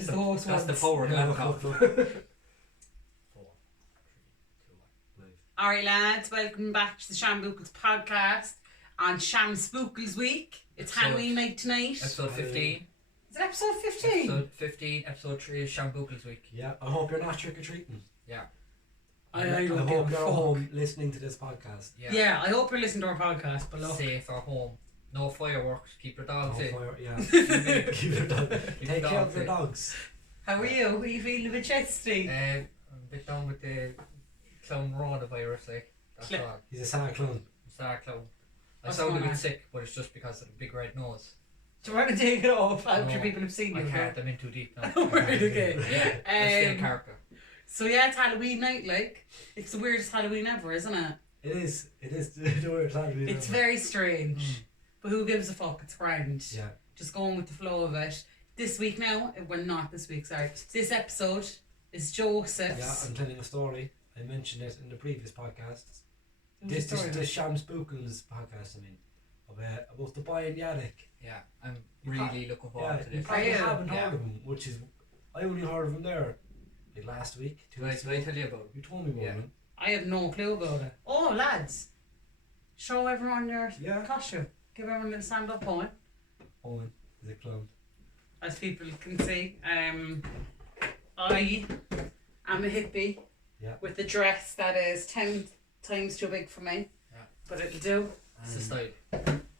It's the host That's the ones. power of laptop. 4, 3, 2, 1. Alright lads, welcome back to the Shambookles podcast on Sham Spookles week. It's Episode- Halloween night tonight. Episode 15. Is it episode 15? Episode 15, episode 3 is Shambookles week. Yeah, I hope you're not trick-or-treating. Yeah. I I don't hope give a you're fuck. at home listening to this podcast. Yeah, I hope you're listening to our podcast, but look. Safe at home. No fireworks. Keep your dogs Oh, in. yeah. Keep your dog. Take care of your dogs. How are you? Are you feeling a bit chesty? I'm a bit down with the clown coronavirus, like. That's Cl- all. He's a sad clown. Star clown. I What's sound a going bit on? sick, but it's just because of the big red nose. Do you want to take it off after No, people have seen you? I can't. I'm in too deep now. Right, okay. Yeah. Let's stay in character. So yeah, it's Halloween night, like. It's the weirdest Halloween ever, isn't it? It is the weird time. It's very strange. But who gives a fuck? It's grand. Yeah. Just going with the flow of it. This week now, well not this week, sorry. This episode is Joseph's. Yeah, I'm telling a story. I mentioned it in the previous podcast. Who's the story? The Sham Spookles podcast, I mean. About the boy in the attic. Yeah, I'm really looking Yeah, forward to you this. probably Are you? haven't Yeah. heard of him, which is... I only heard of him there like last week, 2 weeks Did I ago. tell you about it? You told me about Yeah. him. I have no clue about it. Oh, lads. Show everyone your Yeah. costume. Give everyone a little stand up point. Owen is a clown. As people can see. I am a hippie. Yeah. With a dress that is 10 times too big for me. Yeah. But it'll do. It's the style.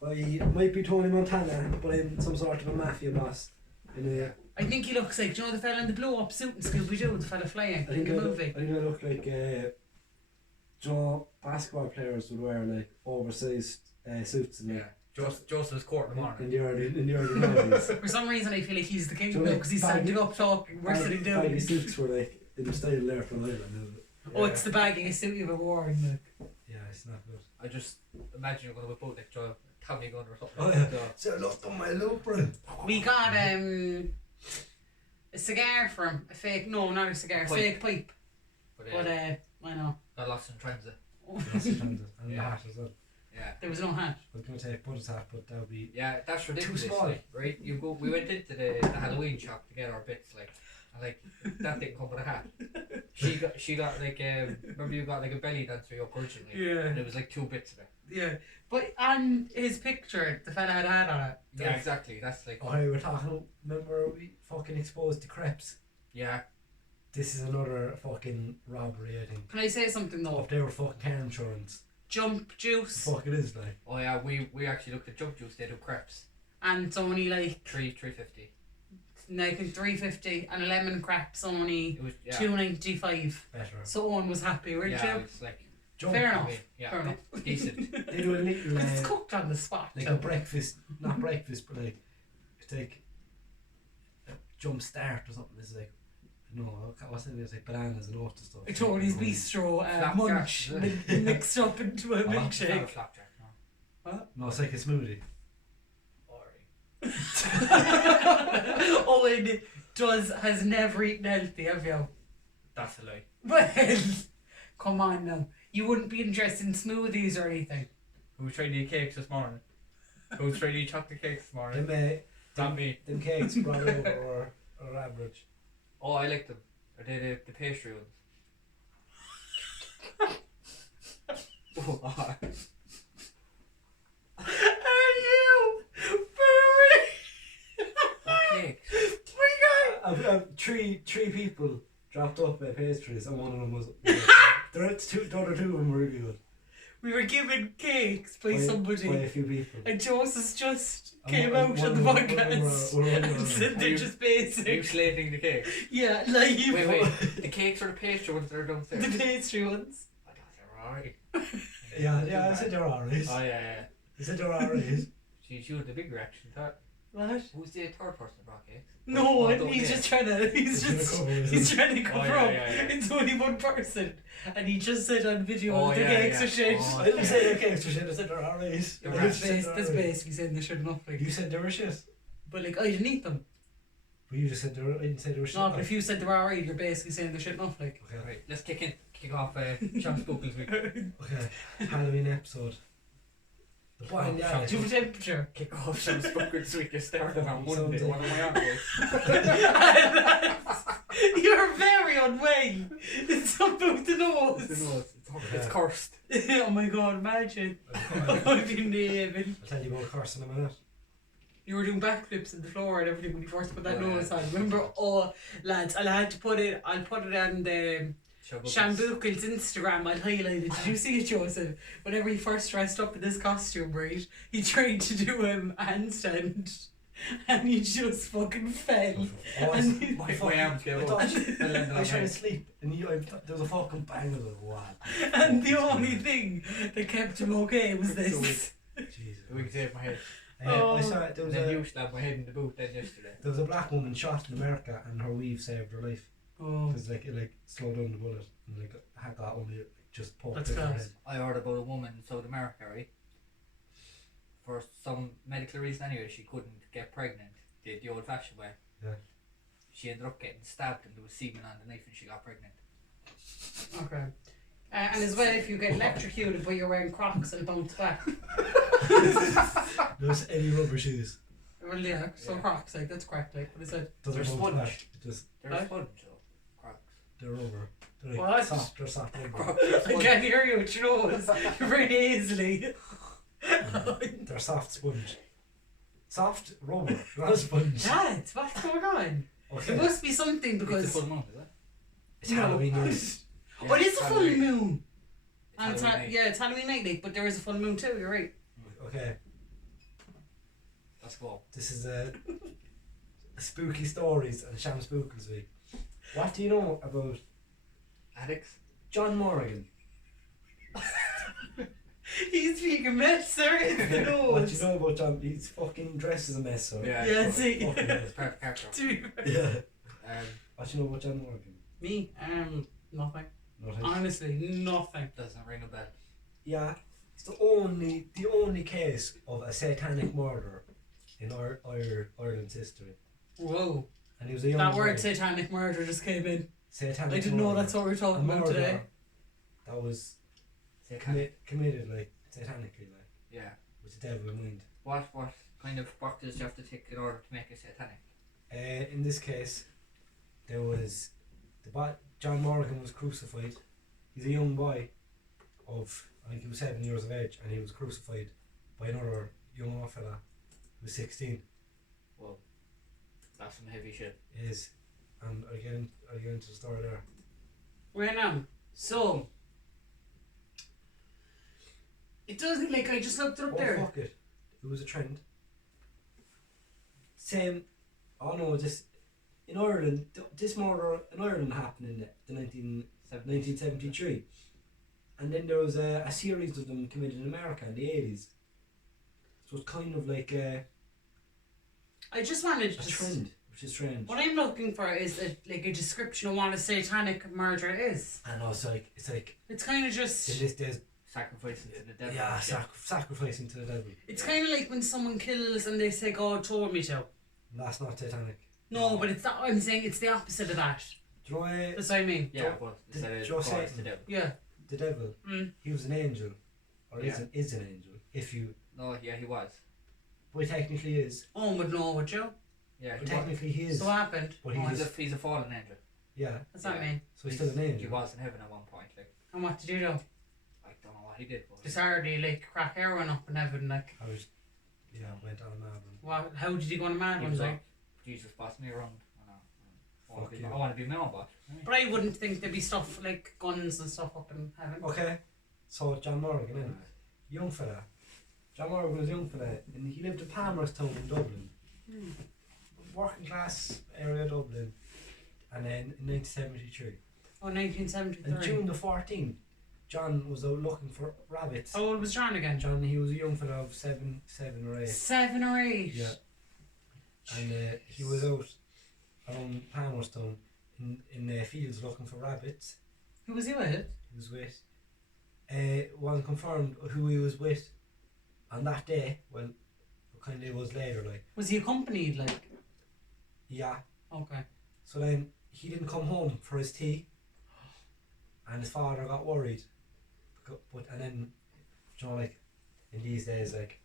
I might be Tony Montana, but I'm some sort of a mafia boss. In a, I think he looks like, do you know the fella in the blow up suit in Scooby-Doo, the fella flying I in think the movie? I look like basketball players would wear like oversized suits in Yeah. Joseph's court in the morning. the early 90s. For some reason I feel like he's the king Do you now like because he's baggy- standing up talking, we're sitting down. Baggy suits were like in the style there for an island. Oh, it's the baggiest suit you've ever worn. Like. Yeah, it's not good. I just imagine you're going to whip out like a Tommy gun or something. Oh, like yeah. that. So look on my loop, bro. We got a cigar from a fake, no, not a cigar, Pipe. fake pipe. But But I know. got lost in transit. And the Yeah. hat as well. Yeah. There was no hat. I was going to take Buddy's hat, but that would be... Yeah, that's ridiculous. small. Like, right? We went into the Halloween shop to get our bits, like, and like that didn't come with a hat. She got like remember you got like a belly dancer up originally, and Yeah. it was like 2 bits of it. Yeah. But on his picture, the fella had a hat on it. Yeah, exactly. That's like Oh, we were talking... Remember we fucking exposed the crepes? yeah. This is another fucking robbery, I think. Can I say something Oh, though? if they were fucking car insurance. Jump juice Fuck it is, like. Oh yeah, we actually looked at jump juice. They do crepes. and it's only like 350. like $3.50 and a lemon crap's only It was yeah. $2.95. Better. So Owen was happy, weren't Yeah, you? it's like Jump. Fair I enough. mean, yeah, Fair enough. decent. They do a little... But it's cooked on the spot. like too. a breakfast, not breakfast, but like it's like a jump start or something. It's like what's it? It's like bananas and oats and stuff. A Tony's Bistro Flapjack, munch is it? mixed up into a It's not a milkshake. flapjack, no. No, it's like a smoothie. Sorry. Owen has never eaten healthy, have you? That's a lie. Well, come on now. You wouldn't be interested in smoothies or anything. Who tried to eat cakes this morning? Who tried to eat chocolate cakes this morning? Not me. Them cakes brought over or average. Oh, I like them. Are they the pastry ones? Oh, Are you? what cakes? Three people dropped up pastries, and one of them was. The other two of them were really good. We were given cakes by By somebody. a few people. And Joseph just And came one- out one on the of them- podcast one of them- and said Are they're you- just Are you basic. slating the cake? Yeah, like you. Wait. The cakes or the pastry ones that are downstairs? The pastry ones. I thought they were alright. Yeah, I said they're alright. Oh, yeah. I said they're alright. She was the big reaction. Thought, What? who's the third person that brought cakes? No Oh, one. don't He's they? just trying to. He's trying to cover up. yeah. It's only one person, and he just said on video Oh, that the yeah, cakes yeah. are shit. Oh, I didn't say they're cakes or shit, I said they're alright. You're That's right. that's basically saying they shouldn't have. Like. You said they were shit. But like, I didn't eat them. But you just said they were, I didn't say they were shit. No, but if you said they were alright, you're basically saying they shouldn't have. Like. Okay. Right, let's kick off Sham Spookles week. Okay. Halloween episode. The boy in the Sham- attic. Do you have a temperature? Kick off Sham Spookles week. It started on Sounds Monday. like- One of my uncles. nose. It's cursed. Oh my god, imagine. I'd be nailing. I'll tell you about curse in a minute. You were doing backflips on the floor and everything when you first put that Oh, yeah. nose on. Remember? Oh, lads, I'll put it on the Shambukel's Instagram. I'll highlight it. Did you see it, Joseph? Whenever he first dressed up in this costume, right? He tried to do a handstand and he just fucking fell. Oh, And My arms go I up. thought I I was trying to sleep, and there was a fucking bang of it. Wow. And the only thing that kept him okay was this. Jesus. We can save my head. I saw it. There And was then a you slapped my head in the boot then yesterday. there was a black woman shot in America, and her weave saved her life. Oh, Because it slowed down the bullet, and had got only just poked That's in her class. head. I heard about a woman in South America, right? For some medical reason anyway, she couldn't get pregnant the old fashioned way. Yeah. She ended up getting stabbed and there was semen on the knife and she got pregnant. okay. And as well, if you get electrocuted but you're wearing Crocs and bounce back. There's any rubber shoes. Well, yeah, so Yeah. Crocs, like, that's correct, like, what is it? Doesn't They're bounce sponge. back. It just They're Huh? a sponge though. Crocs. they're rubber. They're What? soft. They're soft rubber. Crocs are I sponge. can't hear you with your nose. You're very easily. They're soft sponge. Soft rubber, not a sponge. Dad, what's going on? Okay. It must be something It's a because. full moon, is it? It's Halloween night. Oh, it is a full Halloween. moon. It's And Halloween night. yeah, it's Halloween night, like, but there is a full moon too, you're right. Okay. Let's go. This is a spooky stories and Sham Spookles week. What do you know about Addicts? John Morgan? He's being a mess, sorry, it's the What do nose. you know about John? He's fucking dressed as a mess. So. Yeah. Yeah, it's see. Fucking It's mess. perfect character. Yeah. Um, What do you know about John Morgan? Me, nothing. Nothing. Honestly, nothing. doesn't ring a bell. Yeah, it's the only case of a satanic murder in Ireland's history. Whoa. And he was a young That boy. word satanic murder just came in. Satanic I didn't know murder. that's what we were A talking about murder today. that was Satanic. committed like satanically, like Yeah. with the devil in mind. What kind of boxes do you have to tick in order to make it satanic? In this case, there was John Morgan was crucified. He's a young boy of I think he was 7 years of age, and he was crucified by another young fella who was 16. Well, that's some heavy shit. Is and I get into the story there. Right now. So, it doesn't, like, I just looked it up Oh there. fuck it! It was a trend. Same. Oh no! This in Ireland. This murder in Ireland happened in the 1973, and then there was a series of them committed in America in the 80s. So it's kind of like a I just wanted to. trend, which is strange. What I'm looking for is like a description of what a satanic murder is. And also it's like It's kind of in just. this days, Sacrificing to the devil. yeah, sacrificing to the devil. It's kind of like when someone kills and they say God told me to. And that's not satanic. No, but it's that. I'm saying it's the opposite of that. Do you know That's what I mean. Yeah, but instead of Joe God, it's Satan. the devil. Yeah. the devil? Mm. He was an angel, or Yeah. is an angel. If you, No, yeah, he was. well, he technically is. Owen would know, would you? Yeah, But he was. technically he is. So what happened? But Oh, He's a fallen angel. Yeah. what's that Yeah. mean? So he's still an angel. He was in heaven at one point. Like, And what did you do? I don't know what he did, but Just hardly like crack heroin up in heaven, like. I was, went on a mad one. What? How did you go on a mad he one, was like? like, Jesus boss me around. Fuck you. I want to be my own boss. Right? But I wouldn't think there'd be stuff like guns and stuff up in heaven. Okay. So John Morgan, then. Young fella. John Morgan was a young fella, and he lived in Palmerstown in Dublin. Hmm. Working class area of Dublin. And then in 1973. Oh, On 1973. June the 14th, John was out looking for rabbits. How old was John again? John, he was a young fella of seven or 8. 7 or 8. Yeah. And he was out around Palmerstown in the fields looking for rabbits. Who was he with? He was with. Wasn't confirmed who he was with on that day. Well, kind of was later, like. Was he accompanied, like? Yeah. Okay. So then he didn't come home for his tea, and his father got worried. But and then, you know, like in these days, like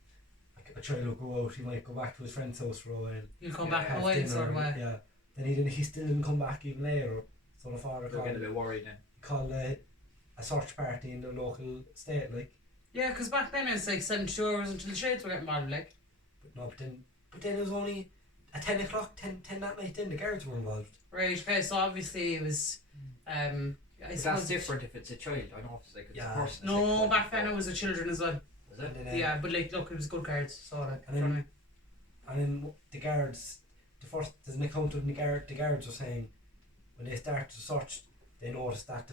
a child will go out, he might go back to his friend's house for a while. You'll come Yeah, back have a while, dinner, sort of way. Yeah. Then he still didn't come back even later. So the father They'll get a bit worried then. called a search party in the local state, like. Yeah, because back then it's like 72 hours until the shades were getting bottled, like. But then it was only at 10 o'clock, 10 that night. Then the guards were involved. Right. Okay. So obviously it was. I That's suppose different if it's a child. I know if it's like it's Yeah. a person. No, back then it was the children as well. Was it? And then, Yeah, but like, look, it was good cards. So like, And then the guards, there's an account of the guards were saying when they started to search, they noticed that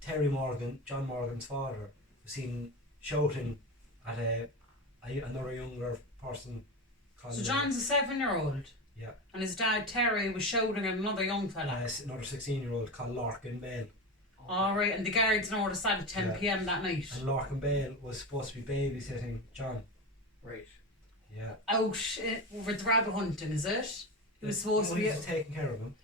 Terry Morgan, John Morgan's father, was seen shouting at another younger person. So John's a 7-year-old. Yeah. And his dad Terry was shouting at another young fella. Another 16-year-old called Larkin Bale. All right, and the guards noticed that at 10 p.m. that night. And Larkin Bale was supposed to be babysitting John. Right. Yeah. Out with the rabbit hunting, is it? He was supposed to be. He was taking care of him.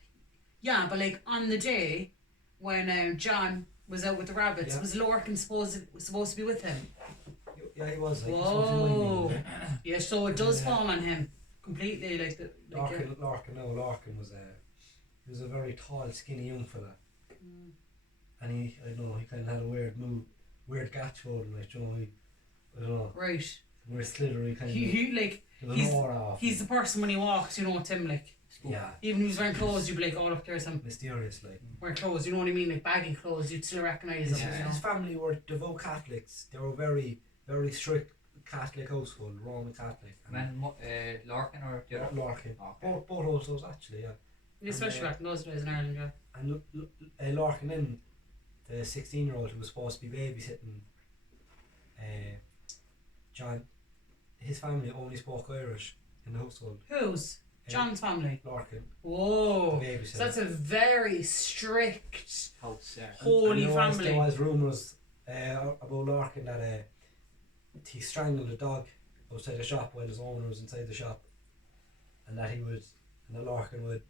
Yeah, but like on the day when John was out with the rabbits, Yeah. was Larkin supposed to be with him? Yeah, he was. Like, Whoa. Yeah, so it does fall on him completely. Larkin was he was a very tall, skinny young fella. And he kind of had a weird gatch about him, like, I don't know. Right. We're slithery kind He like of. He's an aura off he's the person when he walks, Tim, like. yeah, Even if he's wearing clothes, you'd be like, oh look, there's him. mysterious, like. Wearing clothes, you know what I mean? Like baggy clothes, you'd still recognise him. Yeah. His family were devout Catholics. They were very, very strict Catholic household, Roman Catholic. And then Larkin or the other? Larkin. Okay. Both households actually, yeah. Especially back in those days in Ireland, yeah. And Larkin then, the 16-year-old who was supposed to be babysitting John, his family only spoke Irish in the household. Who's? John's family. Larkin. Whoa. The babysitter. So that's a very strict, House, yeah. holy And family. there was rumours about Larkin that he strangled a dog outside the shop when his owner was inside the shop, and that Larkin would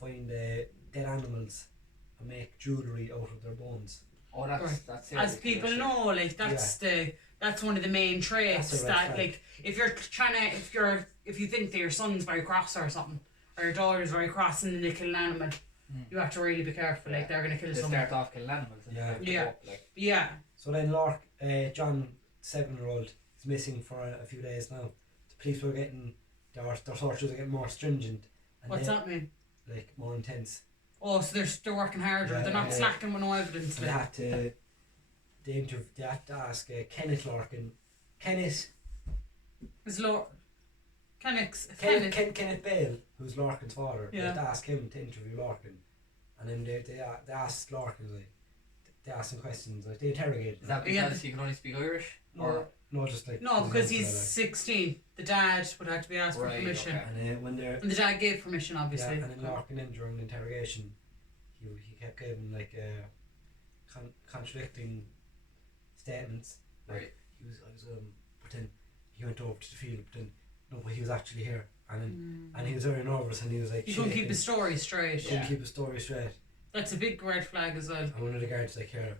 find dead animals and make jewellery out of their bones. Oh, that's it. As people know, like that's one of the main traits That's a red that flag. like if you think that your son's very cross or something, or your daughter's very cross and then they kill an animal, you have to really be careful. Like they're gonna kill They someone. start off killing animals. And Yeah. then they Yeah. grow up, like. Yeah. So then John, 7-year-old, is missing for a few days now. The police were getting their searches are getting more stringent. And What's that mean? Like more intense. Oh, so they're working harder. Yeah, they're not yeah. slacking with no evidence. They had to. They had to ask Kenneth Larkin. Kenneth Kenneth Bale, who's Larkin's father. Yeah. They had to ask him to interview Larkin, and then they asked Larkin, like, they asked him questions, like they interrogated Is him. that because he can only speak Irish? No, just like No, because he's like, 16. The dad would have to be asked for Right, permission. okay. and when they're And the dad gave permission, obviously. yeah, and then Larkin then during the interrogation, he kept giving like contradicting statements. Like, Right. I was but then he went over to the field, but then no, but he was actually here, and then, and he was very nervous, and he was like You couldn't keep shaking. his story straight. He couldn't Yeah. keep his story straight. That's a big red flag as well. And one of the guards like, here,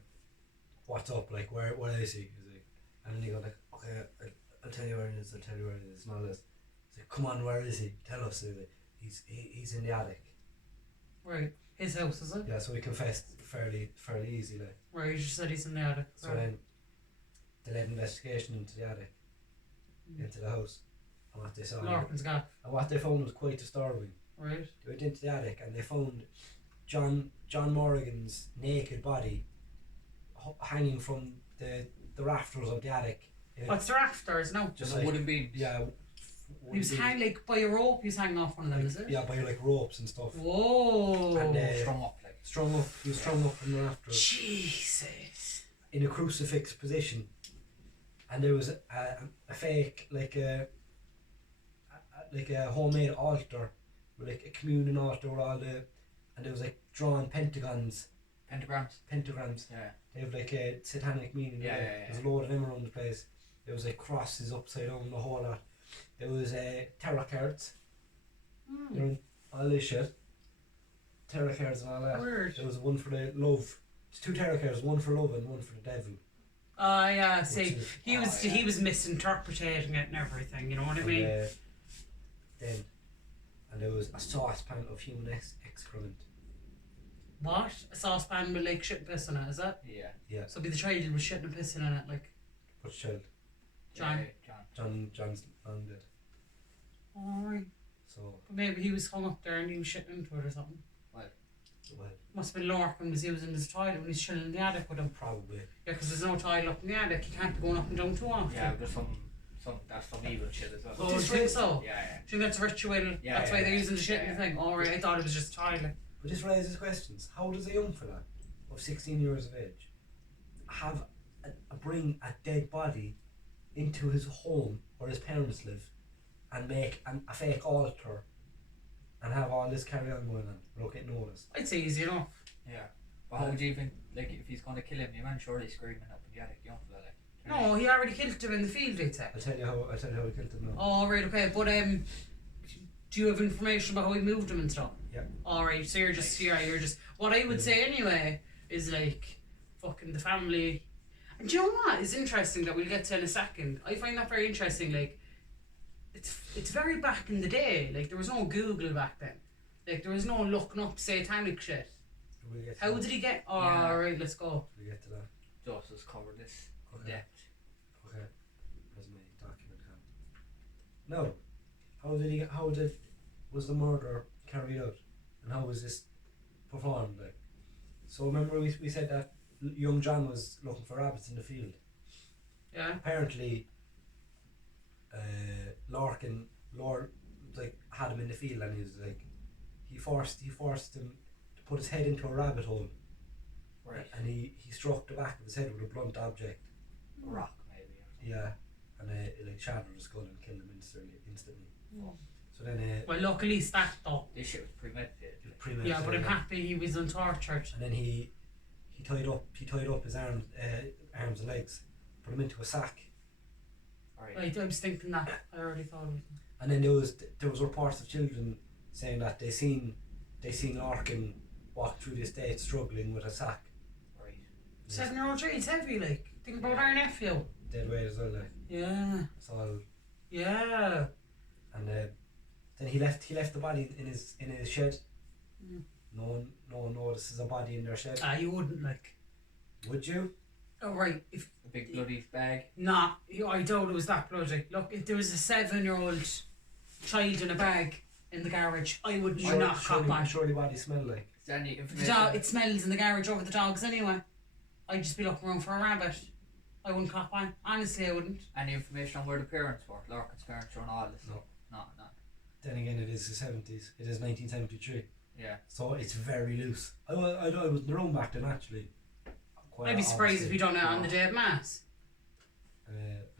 what's up? Like, where is he? He's like, and then he go like, okay, I'll tell you where he is. I'll tell you where he is. And all this. He's like, come on, where is he? Tell us. He's like, he's in the attic. Right. His house, is it? Yeah, so he confessed fairly easy, like. Right, you just said he's in the attic. So Right. then they led investigation into the attic, into the house, and what they saw. Larkin's got. And what they found was quite disturbing. Right. They went into the attic and they found John Morgan's naked body hanging from the rafters of the attic. What's the rafters? No. Just a like, wooden beam. yeah. He was hanging like by a rope. He was hanging off one of them, like, is it? yeah, by like ropes and stuff. Whoa. And, Strung up, like. Strung up. He was strung up in the rafters Jesus. in a crucifix position, and there was a fake like a homemade altar, like a communion altar with all the, and there was like drawn pentagrams. Yeah. They have like a satanic meaning. Yeah, in it. yeah, yeah. There's a load of them around the place. There was like crosses upside down, the whole lot. There was tarot cards. You know, all this shit. Tarot cards and all that. Weird. There was one for the love. There's 2 tarot cards, one for love and one for the devil. Yeah, which see, is- he was misinterpreting it and everything, you know what I mean? Then, and there was a saucepan of human excrement. What? A saucepan with like shit and piss in it, is it? Yeah. So it'd be the child with shit and pissing in it, like. Which child? John. John's long dead. Alright. So, But maybe he was hung up there and he was shitting into it or something. well, Must have been Lorcan was using his toilet when he's chilling in the attic with him. probably. Yeah, because there's no toilet up in the attic. You can't be going up and down too often. Yeah, there's some that's some evil shit as well. Oh, do you think so? Yeah. Do you think that's ritual? Yeah, That's why they're using the shit yeah, in the thing. Alright, I thought it was just a toilet. But this raises questions. How does a young fella of 16 years of age have bring a dead body into his home where his parents live and make a fake altar and have all this carry on going on without getting noticed? I'd say easy enough. Yeah. But how would you even, like, if he's going to kill him, you man surely screaming up in the attic, young fella, like. No, he already killed him in the field, I'd say. I'll tell you how he killed him now. Oh, right, okay. But do you have information about how he moved him and stuff? Yeah. Alright, so you're just what I would say anyway is like fucking the family. And do you know what is interesting that we'll get to in a second? I find that very interesting, like it's very back in the day, like there was no Google back then. Like there was no looking up satanic shit. We'll get to How that. did he get Yeah. alright, let's go. We'll get to that. Just has covered this in Okay. depth. Okay. Where's my document gone? No. Was the murder carried out? And how was this performed? Like, so remember we said that young John was looking for rabbits in the field. Yeah. Apparently, Lord like had him in the field, and he was like, he forced him to put his head into a rabbit hole, Right. and he struck the back of his head with a blunt object. A rock, maybe. Or something. Yeah, and it like shattered his skull and killed him instantly. Mm. So then Well luckily it's that though. This shit was premeditated. like. premeditated. Yeah, but I'm happy he was untortured. And then he tied up his arms and legs, put him into a sack, Right. I was thinking that. I already thought of it. and then there was reports of children saying that they seen Larkin walk through the estate struggling with a sack. Right. 7-year-old child's heavy, like. Think about our nephew. Dead weight as well, like. Yeah. It's all, Yeah. and then he left the body in his shed. Mm. No one notices a body in their shed. You wouldn't like. Would you? Oh right, if A big bloody bag. I doubt it was that bloody. Look, if there was a 7-year-old child in a bag in the garage, I would not cop on. Surely bodies smell like. Is there any The information? dog, it smells in the garage over the dogs anyway. I'd just be looking around for a rabbit. I wouldn't cop on. Honestly, I wouldn't. Any information on where the parents were? Larkin's parents were on all this? No. No. Then again, it is the 70s. It is 1973. Yeah. So it's very loose. I was in the room back then actually. I'd be surprised if you done it on the day of mass.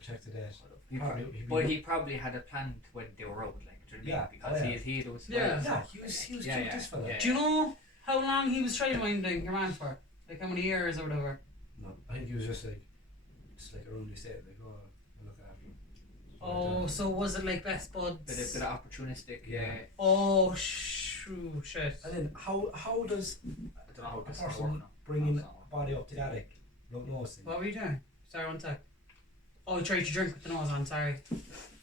Check the date. He probably had a plan when they were out, like, do you know what I mean? Because he had those. Yeah. Yeah, he was Yeah, cute, yeah, this fella. yeah. Do you know how long he was childminding your man for? Like how many years or whatever? No, I think he was just like around the estate, like, oh, I'll look after him. Oh, so was it like best buds? Bit of opportunistic. Yeah. Oh, shit. And then how does I don't know how a this is gonna work person now. bringing No, a it's not body up to the attic without noticing? What were you doing? Sorry, one sec. Oh, you tried to drink with the nose on, sorry. You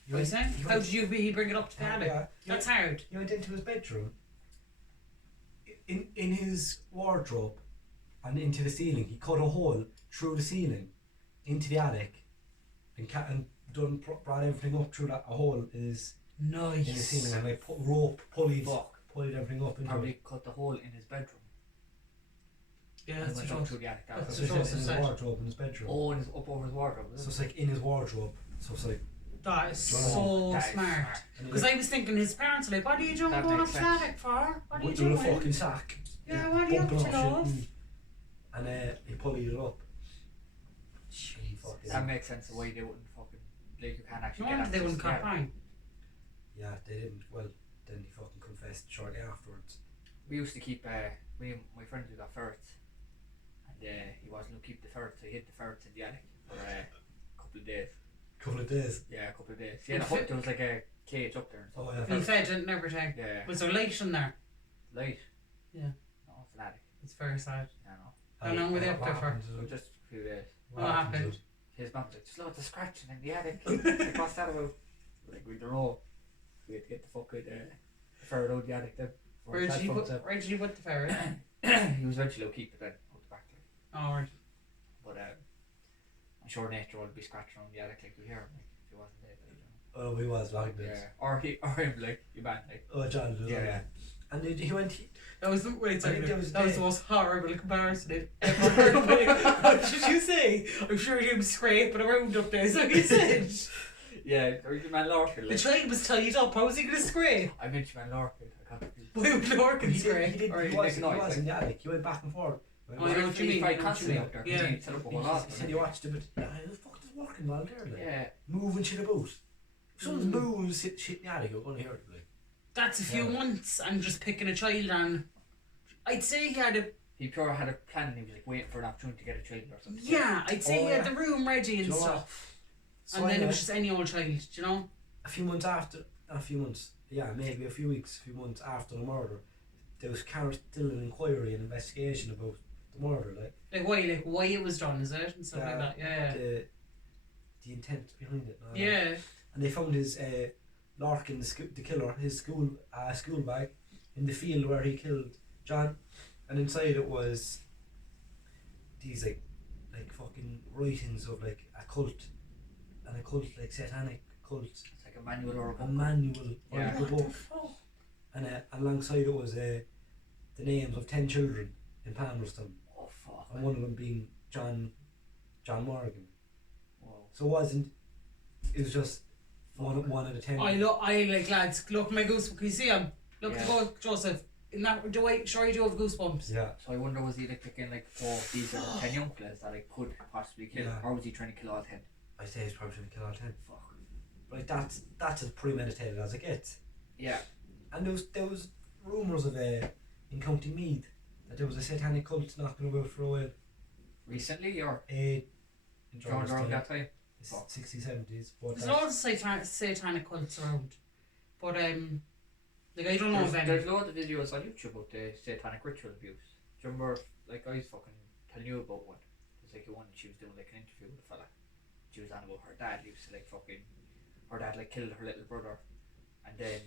What are you saying? you How went- did he bring it up to the attic? Yeah, That's hard. you went into his bedroom. In his wardrobe and into the ceiling, he cut a hole through the ceiling into the attic, and brought everything up through that a hole in the ceiling, Nice. and like put rope pulleyed Fuck. everything up into Probably it. cut the hole in his bedroom. Yeah, And that's went what up it through was. the attic. That's So it's what in his said. wardrobe in his bedroom. Oh, and it's up over his wardrobe. So it's like in his wardrobe. So it's like That is Wow. so That is smart. and Because I was thinking his parents are like, what are you doing That going up makes to the sense. attic for? What are you with doing? a fucking sack. Yeah, what are you up bumping to, off love? shit, and he pulleyed it up. He fucking- That makes sense the way they wouldn't fucking, like, you can't actually No get wonder they access wouldn't to the cop attic. on. Yeah, they didn't. Well, then he fucking confessed shortly afterwards. We used to keep, me and my friends, we got ferrets, and he wasn't going to keep the ferrets, so he hid the ferrets in the attic for a couple of days. Couple of days. Yeah, a couple of days. He had a hut, there was like a cage up there and stuff. Oh yeah. He fed it and everything. Yeah, Was there light in there? light. Yeah. No, it's an attic. It's very sad. I know. How long were they up there for? So just a few days. What happened? His mum was like, just loads of scratching in the attic. Like, what's that about? Like, we don't know. We had to get the fucking ferret out of the attic then. Where did you put the ferret? He was eventually low keep, but then out the back. Like. Oh, right. But I'm sure Nature would be scratching around the attic like we hear him, like if he wasn't there. Like, Oh, he was like this. yeah. Or him like you man like. Oh, John. Yeah. And he went. That was the wait. I think That that was was the most horrible comparison I've ever heard. What did you say? I'm sure he was scraping around up there. So he said. Yeah, or you man Larkin. The Like. child was tied up. How was he going to scrape? I mentioned man Larkin. I can't Why would Lorcan He scrape? did. Or He he- was noise, in the attic. He went back and forth. Oh, I know what you mean. He's probably I know what you constantly mean. out there. Yeah. He set up a whole lot. He said he watched him, but yeah, the fuck is working well there, like. Yeah. Moving shit about. If someone's moving shit in the attic, you're going to hear it, like. That's a few Yeah. months and just picking a child on. I'd say he had a He pure had a plan and he was like waiting for an opportunity to get a child or something. yeah. I'd say Oh, he had yeah. the room ready and Do you know what? stuff, So and then it anyway, was just any old child. Do you know? a few months after, not a few months, yeah, maybe a few months after the murder, there was still an inquiry and investigation about the murder, like Like why it was done, is it, and stuff like Yeah. that. Yeah. the intent behind it. And all that. Yeah. And they found his Larkin, the killer, his school bag in the field where he killed John, and inside it was these like fucking writings of like a cult like satanic cult, It's like a manual or a a book. manual or Yeah. like a book, and alongside it was the names of 10 children in Palmerston, Oh fuck. and one of them being John Morgan. Whoa. So it was just one of the 10. I like lads. Look, my goosebumps. Can you see him? Look, Yeah. go, Joseph. In that, sure you do have goosebumps. Yeah. So I wonder was he like picking like 4 these are 10 young fellas that I could possibly kill, Yeah. or was he trying to kill all 10? I say he's probably trying to kill all 10. Fuck. Like that's as premeditated as it gets. Yeah. And there was rumours of in County Meath that there was a satanic cult knocking about for a while. Recently or In during George's that time? the Fuck. 60s, 70s. But There's loads of satanic cults around, but like I don't know of any. There's loads of videos on YouTube about the satanic ritual abuse. Do you remember, like I was fucking telling you about one? There's like a one she was doing like an interview with a fella. She was on about her dad used to like fucking, her dad like killed her little brother, and then,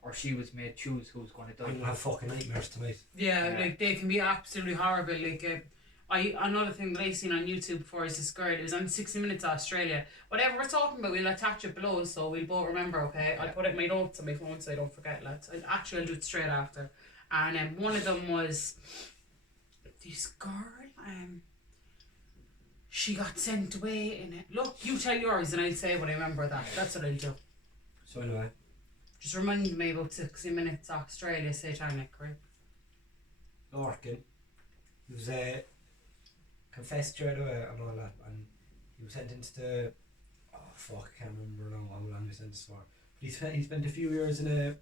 or she was made choose who was going to I'm gonna die. have fucking nightmares tonight. Yeah, Yeah. like they can be absolutely horrible. Like another thing that I've seen on YouTube before is this girl. It was on 60 Minutes Australia. Whatever we're talking about, we'll attach it below so we'll both remember. Okay, I'll Yeah. put it in my notes on my phone so I don't forget, lads. I'll do it straight after. And one of them was this girl. She got sent away in it. Look, you tell yours and I'll say what I remember of that. That's what I'll do. So anyway, Just remind me about 60 Minutes Australia satanic, right? Larkin, he was confessed straight away and all that, and he was sentenced to, oh fuck, I can't remember now how long he was sentenced for. But he spent a few years in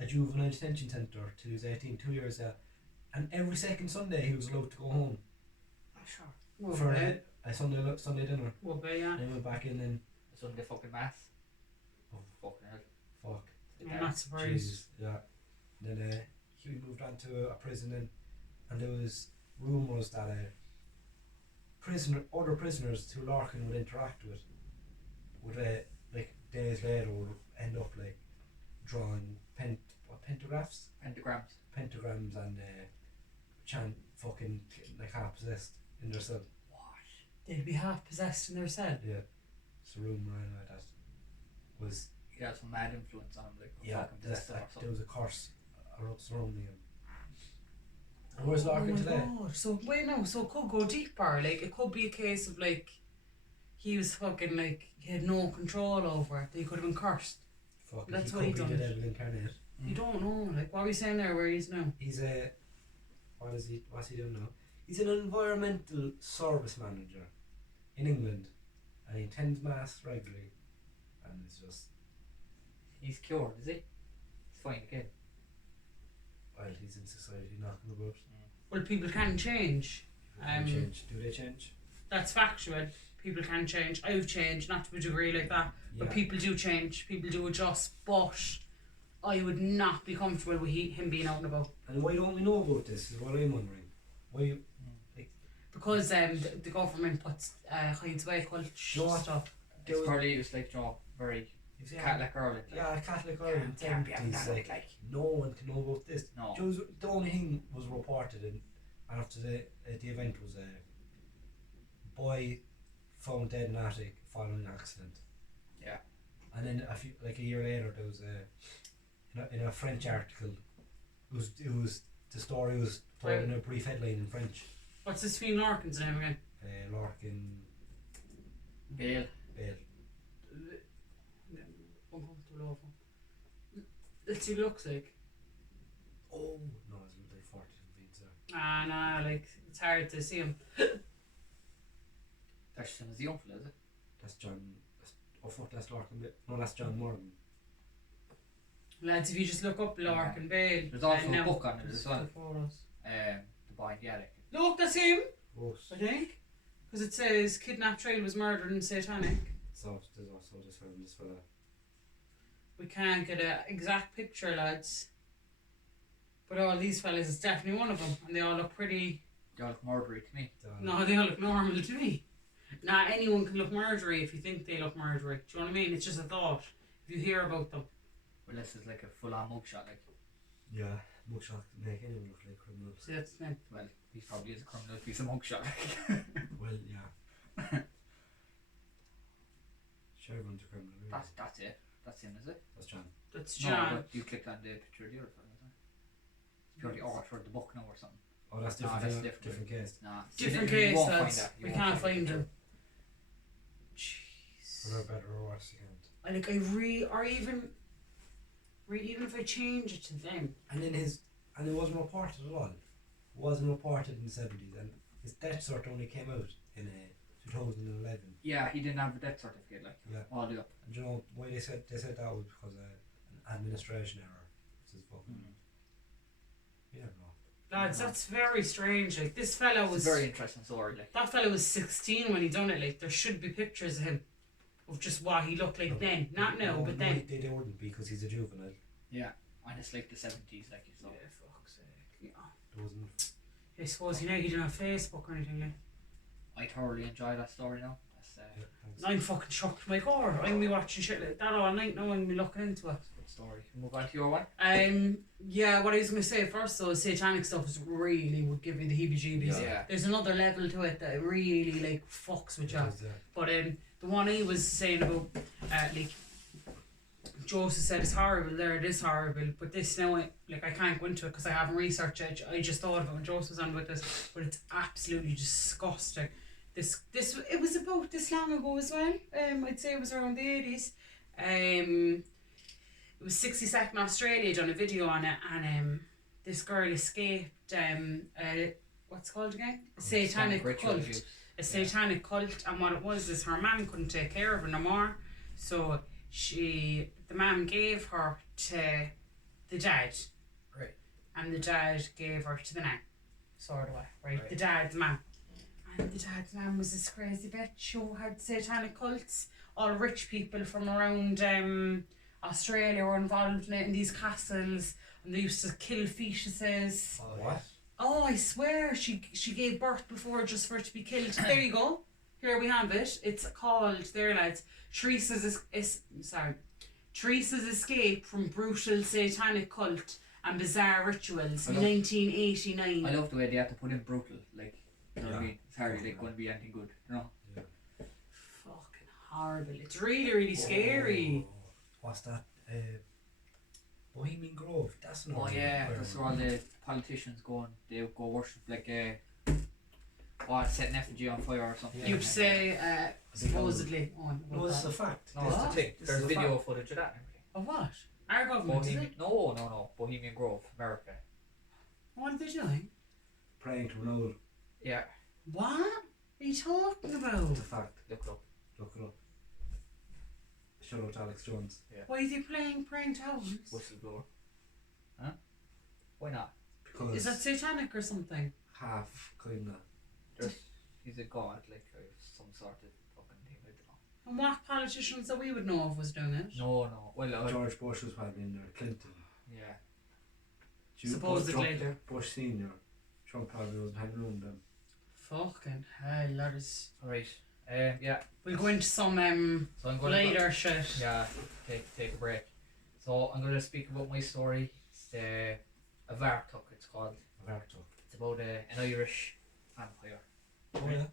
a juvenile detention centre till he was 18, 2 years there, and every second Sunday he was allowed to go home Sure. Well, for okay. a Sunday dinner. Well, yeah. And then went back in and Sunday fucking mass. Oh. Fucking hell. fuck. I'm not surprised. Jesus, yeah. Then he moved on to a prison, and there was rumours that other prisoners who Larkin would interact with would like days later would end up like drawing pentagrams and chant fucking like half possessed in their cell. What? They'd be half possessed in their cell. Yeah, it's a rumour anyway that was He got some mad influence on him, like fucking that's possessed or like there something. was a curse surrounding him. And where's Larkin my today? God. So wait, no. So it could go deeper. Like it could be a case of like he was fucking like he had no control over it. He could have been cursed. Fuck, That's he what he could be done. the devil incarnate. You don't know. Like what are we saying there? Where he is now? He's what's he doing now? He's an environmental service manager in England, and he attends mass regularly, and it's just He's cured, is he? He's fine again. while he's in society knocking about. Well, people can change. Do they change? That's factual. People can change. I've changed, not to a degree like that, but people do change. People do adjust. But I would not be comfortable with him being out and about. And why don't we know about this? Is what I'm wondering. Why? Because the government puts hides away culture You know what? stuff. There was, Probably it was like, very Catholic Ireland. Like. Yeah, Catholic Ireland. Can't be having that 70s, like. no one can know about this. No. The only thing was reported in after the event was a boy found dead in attic following an accident. Yeah. And then a year later, there was in a French article. It was the story was told in a brief headline in French. What's this Finn Larkin's name again? Larkin. Bale. Let's see what he looks like. Oh no, it's like 40 feet there. No, like it's hard to see him. That's him as the young fella, is it? That's John. That's Larkin. No, that's John Morgan. Lads, if you just look up Larkin Bale. There's also a book on it as well. The The Boy in the Attic. Look, that's him, Gross. I think. Because it says kidnapped child was murdered in Satanic. So there's also this fella. We can't get an exact picture, lads. But all these fellas is definitely one of them. And they all look pretty... They all look murdery to me. No, they all look normal to me. Nah, anyone can look murdery if you think they look murdery. Do you know what I mean? It's just a thought. If you hear about them. Well, this is like a full-on mugshot, like. Yeah, mugshot can make anyone look like criminals. See, that's the thing. Well, he probably is a criminal if he's a mugshot. Well, yeah. Sure, everyone's a criminal. Really. That's it. That's him, is it? That's John. That's No, John. but you clicked on the picture of the other fella, isn't it? It's purely authored the book now or something. Oh, that's No, different. that's different. Case. Nah. Different You case, won't find lads. that. You We won't can't find the him. picture. Jeez. Whether better or worse, you can't. Or even if I change it to them. And it wasn't reported at all. It wasn't reported in the 70s, and his death cert only came out in 2011. Yeah, he didn't have a death certificate, like. Yeah. All the up. And do you know why they said that was because an administration error. It's his fucking. You don't know. Lads, that's very strange. Like this fella It's was a very interesting story, like. that fella was 16 when he done it. Like there should be pictures of him, of just what he looked like then. Not now, but then. They wouldn't be because he's a juvenile. Yeah. And it's like the 70s, like, so. Yeah, fuck's sake. Yeah. There wasn't. I suppose he didn't have Facebook or anything. Like. I thoroughly enjoy that story now. That's Yeah, thanks. I'm fucking shocked to my core. I'm be watching shit like that all night now. I'm be looking into it. a good story. Move on to your one. Yeah, what I was gonna say first though, satanic stuff is really would give you the heebie-jeebies. Yeah. There's another level to it that really like fucks with you. It was, But the one he was saying about like Joseph said it's horrible there, it is horrible, but this now I can't go into it because I haven't researched it. I just thought of it when Joseph was on with this, but it's absolutely disgusting. This it was about this long ago as well. I'd say it was around the 80s. It was 60 Second Australia done a video on it, and this girl escaped what's it called again? A satanic ritual cult. abuse. A satanic cult, and what it was is her mum couldn't take care of her no more, so the mum gave her to the dad. Right. And the dad gave her to the nan. Sort of way, right? The dad's mum. And the dad's mum was this crazy bitch who had satanic cults. All rich people from around Australia were involved in it, in these castles, and they used to kill fetuses. What? Oh, I swear, she gave birth before just for it to be killed. There you go. Here we have it. It's called, there lads, Teresa's escape from brutal satanic cult and bizarre rituals, 1989. I love the way they had to put in brutal, like, you know what I mean? It's hardly like going to be anything good, you know? Fucking horrible. It's really, really scary. Oh, what's that? Bohemian Grove. That's an Oh yeah, where that's where all the politicians go and they go worship like set an effigy on fire or something. Yeah. You'd say supposedly. No, this is a fact. No, What? that's the thing. This There's is a video fact. footage of that. Of what? Our government, is Bohemian, it? no. Bohemian Grove, America. What are they doing? Praying to an old. Yeah, What are you talking about? It's a fact. look it up. Look it up. Shout out to Alex Jones. Why is he playing praying towels? Whistleblower. Huh? Why not? Because Is that satanic or something? half kinda. He's a god, like some sort of fucking thing. I don't know. And what politicians that we would know of was doing it? No. Well, George Bush was probably in there. Clinton. yeah. Supposedly. Bush Senior. Trump probably wasn't hanging around them. Fucking hell, that is. Right. Yeah. We'll go into some So I'm going later shit. Yeah, take a break. So I'm going to speak about my story. It's the Avartuck, it's called. Avartuck. It's about an Irish vampire. Oh yeah.